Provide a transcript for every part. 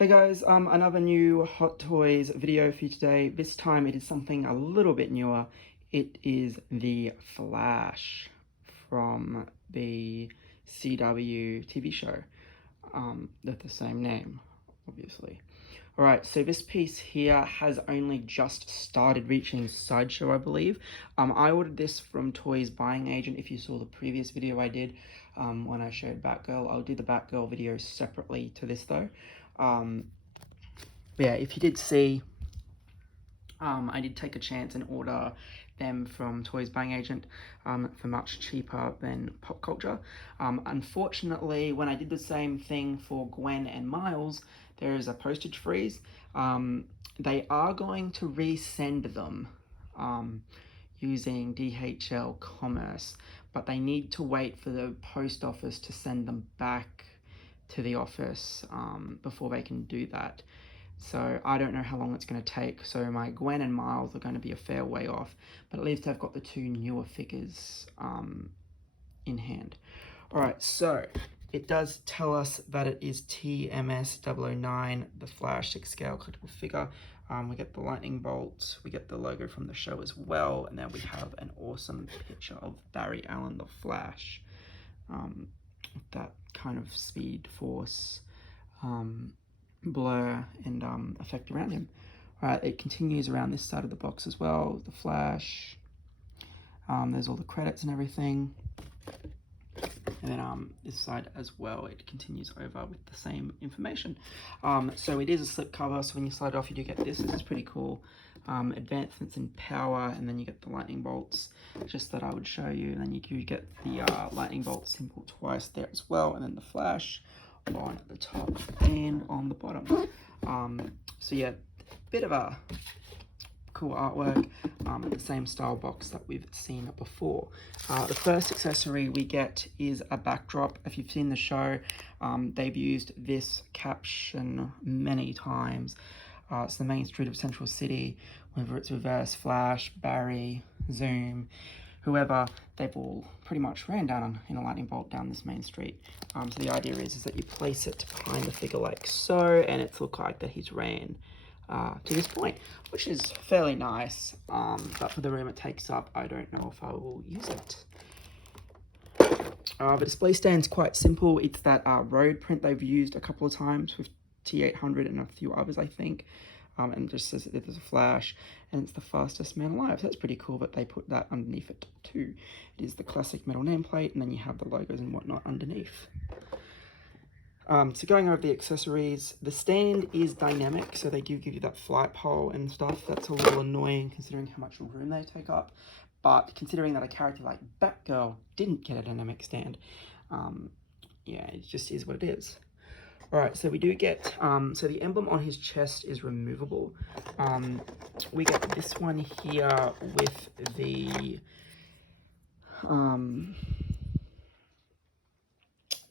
Hey guys, another new Hot Toys video for you today. This time it is something a little bit newer. It is the Flash from the CW TV show with the same name, obviously. Alright, so this piece here has only just started reaching Sideshow, I believe. I ordered this from Toys Buying Agent. If you saw the previous video I did when I showed Batgirl, I'll do the Batgirl video separately to this though. But yeah, if you did see, I did take a chance and order them from Toys Buying Agent for much cheaper than Pop Culture. Unfortunately, when I did the same thing for Gwen and Miles, there is a postage freeze. They are going to resend them using DHL Commerce, but they need to wait for the post office to send them back to the office before they can do that. So I don't know how long it's going to take. So my Gwen and Miles are going to be a fair way off, but at least I've got the two newer figures in hand. All right, so it does tell us that it is TMS 009, the Flash 6-scale collectible figure. We get the lightning bolt, we get the logo from the show as well, and then we have an awesome picture of Barry Allen, the Flash, with that kind of speed, force, blur and effect around him. Alright, it continues around this side of the box as well, the Flash. There's all the credits and everything. And then this side as well, it continues over with the same information. So it is a slip cover, so when you slide it off, you do get this. This is pretty cool. Advancements in power, and then you get the lightning bolts, just that I would show you. And then you do get the lightning bolt symbol twice there as well, and then the Flash on the top and on the bottom. So yeah, bit of a cool artwork, the same style box that we've seen before. The first accessory we get is a backdrop. If you've seen the show, they've used this caption many times. It's the main street of Central City, whether it's Reverse Flash, Barry, Zoom, whoever, they've all pretty much ran down in a lightning bolt down this main street. So the idea is that you place it behind the figure like so, and it's look like that he's ran to this point, which is fairly nice, but for the room it takes up, I don't know if I will use it. The display stand's quite simple. It's that road print they've used a couple of times with T800 and a few others, I think. And it just says that there's a Flash, and it's the fastest man alive. So that's pretty cool that they put that underneath it too. It is the classic metal nameplate, and then you have the logos and whatnot underneath. So going over the accessories, the stand is dynamic, so they do give you that flight pole and stuff. That's a little annoying considering how much room they take up. But considering that a character like Batgirl didn't get a dynamic stand, yeah, it just is what it is. Alright, so we do get, so the emblem on his chest is removable. We get this one here with the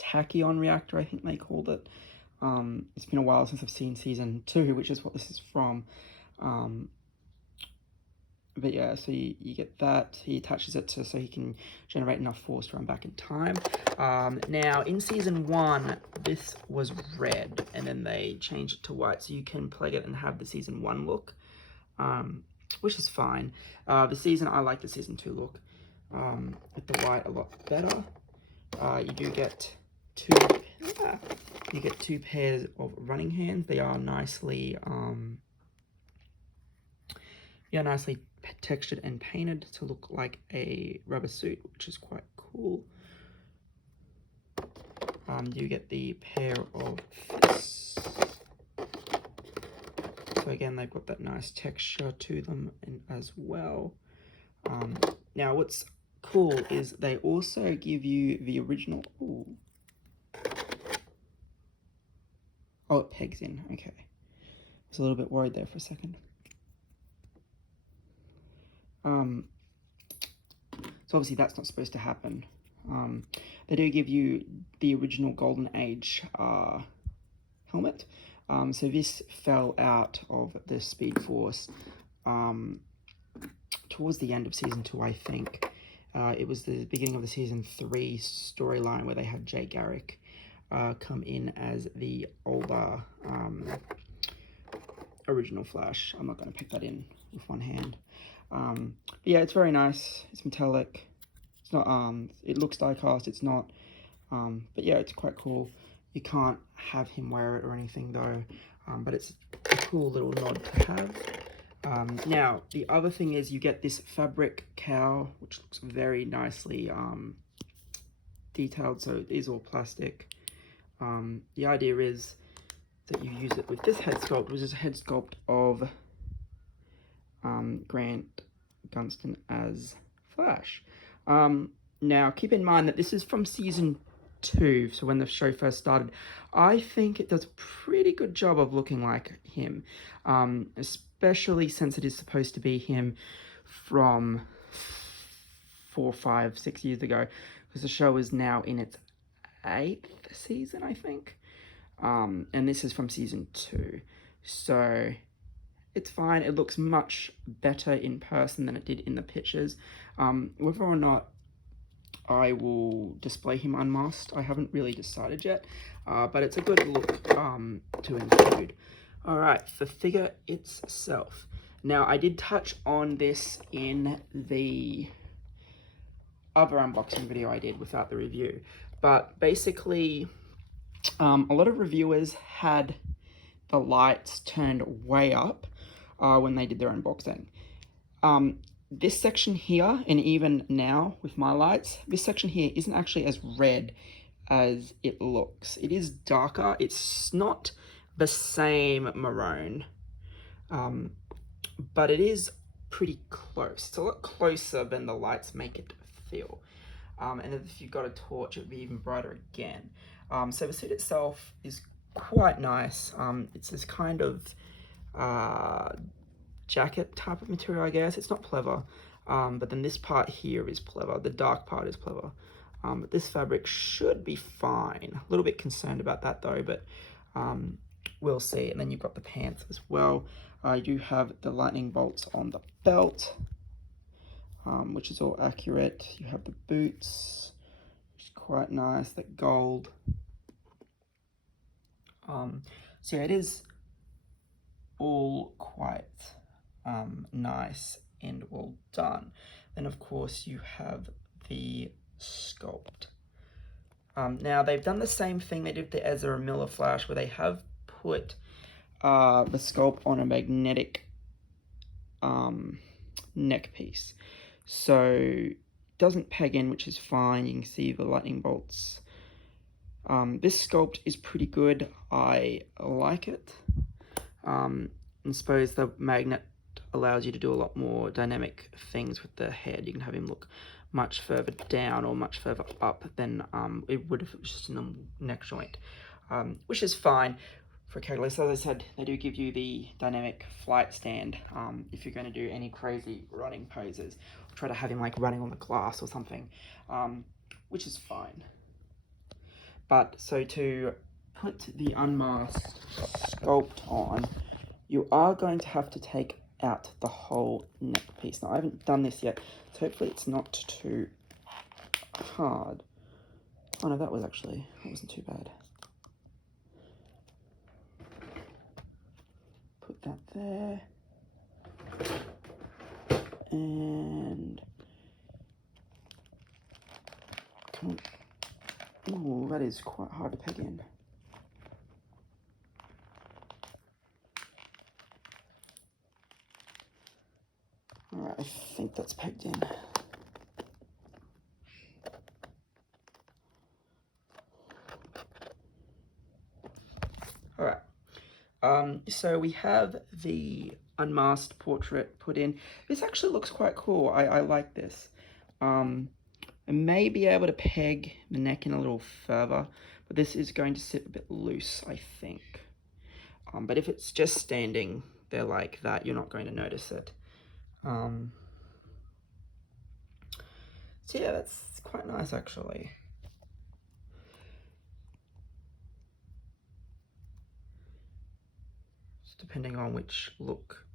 Tachyon Reactor, I think they called it. It's been a while since I've seen season 2, which is what this is from. But yeah, so you get that. He attaches it so he can generate enough force to run back in time. Now, in season 1, this was red, and then they changed it to white, so you can plug it and have the season 1 look, which is fine. I like the season 2 look with the white a lot better. You do get two pairs of running hands. They are nicely nicely textured and painted to look like a rubber suit, which is quite cool. You get the pair of fists. So again, they've got that nice texture to them as well. Now what's cool is they also give you the original. Ooh. Oh, it pegs in. Okay. I was a little bit worried there for a second. So obviously that's not supposed to happen. They do give you the original Golden Age helmet. So this fell out of the Speed Force towards the end of season 2, I think. It was the beginning of the season 3 storyline where they had Jay Garrick come in as the older original flash. I'm not going to pick that in with one hand. Yeah, it's very nice. It's metallic. It's not, it looks die cast, it's not. But yeah, it's quite cool. You can't have him wear it or anything though, but it's a cool little nod to have. Now, the other thing is you get this fabric cowl, which looks very nicely detailed, so it is all plastic. The idea is that you use it with this head sculpt, which is a head sculpt of Grant Gunston as Flash. Now, keep in mind that this is from season 2, so when the show first started. I think it does a pretty good job of looking like him, especially since it is supposed to be him from 4, 5, 6 years ago, because the show is now in its 8th season, I think, and this is from season 2, so it's fine. It looks much better in person than it did in the pictures. Whether or not I will display him unmasked, I haven't really decided yet, but it's a good look to include. Alright, the figure itself. Now, I did touch on this in the other unboxing video I did without the review, but basically, a lot of reviewers had the lights turned way up when they did their unboxing. This section here, and even now with my lights, this section here isn't actually as red as it looks. It is darker. It's not the same maroon, but it is pretty close. It's a lot closer than the lights make it feel. And if you've got a torch, it would be even brighter again. So the suit itself is quite nice. It's this kind of jacket type of material, I guess. It's not pleather, but then this part here is pleather. The dark part is pleather. But this fabric should be fine. A little bit concerned about that though, but we'll see. And then you've got the pants as well. You do have the lightning bolts on the belt, which is all accurate. You have the boots, which is quite nice, that gold. So yeah, it is all quite nice and well done. Then of course you have the sculpt. Now they've done the same thing they did with the Ezra Miller Flash, where they have put the sculpt on a magnetic neck piece, so it doesn't peg in, which is fine. You can see the lightning bolts. This sculpt is pretty good. I like it. I suppose the magnet allows you to do a lot more dynamic things with the head. You can have him look much further down or much further up than it would if it was just in the neck joint, which is fine for a character. So as I said, they do give you the dynamic flight stand if you're going to do any crazy running poses. Or try to have him like running on the glass or something, which is fine. But so to put the unmasked sculpt on, you are going to have to take out the whole neck piece. Now, I haven't done this yet, so hopefully it's not too hard. Oh no, that wasn't too bad. Put that there. And come on. Oh, that is quite hard to peg in. Alright, I think that's pegged in. Alright, so we have the unmasked portrait put in. This actually looks quite cool. I like this. I may be able to peg the neck in a little further, but this is going to sit a bit loose, I think. But if it's just standing there like that, you're not going to notice it. So yeah, that's quite nice actually. Just depending on which look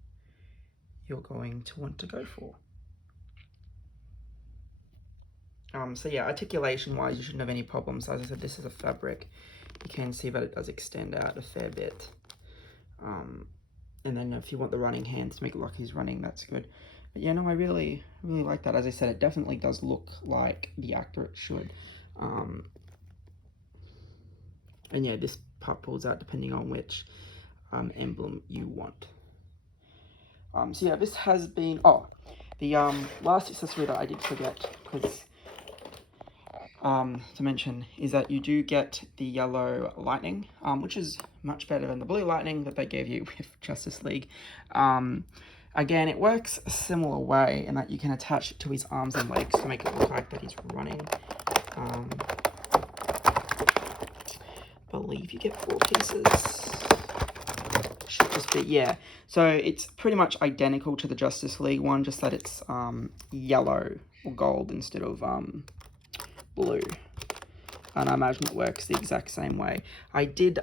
you're going to want to go for. So yeah, articulation wise, you shouldn't have any problems. As I said, this is a fabric. you can see that it does extend out a fair bit. And then if you want the running hands to make it look like he's running, that's good. But yeah, no, I really like that. As I said, it definitely does look like the actor it should. And yeah, this part pulls out depending on which emblem you want. So yeah, this has been, the last accessory that I did forget to mention is that you do get the yellow lightning, which is much better than the blue lightning that they gave you with Justice League. Again, it works a similar way in that you can attach it to his arms and legs to make it look like that he's running. I believe you get 4 pieces. Should just be, yeah. So it's pretty much identical to the Justice League one, just that it's yellow or gold instead of blue. And I imagine it works the exact same way. I did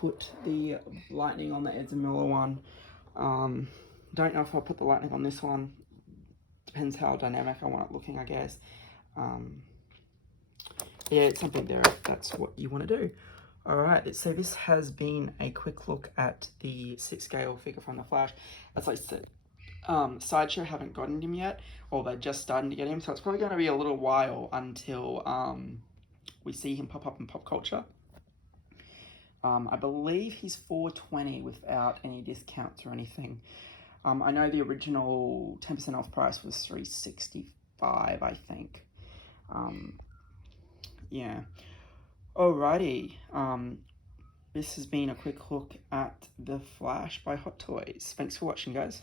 put the lightning on the Edson Miller one. Don't know if I'll put the lightning on this one. Depends how dynamic I want it looking, I guess. Yeah, it's something there if that's what you want to do. Alright, so this has been a quick look at the 6-scale figure from the Flash. As I said, Sideshow haven't gotten him yet, or they're just starting to get him, so it's probably going to be a little while until we see him pop up in pop culture. I believe he's $4.20 without any discounts or anything. I know the original 10% off price was $3.65, I think. Yeah. Alrighty. This has been a quick look at The Flash by Hot Toys. Thanks for watching, guys.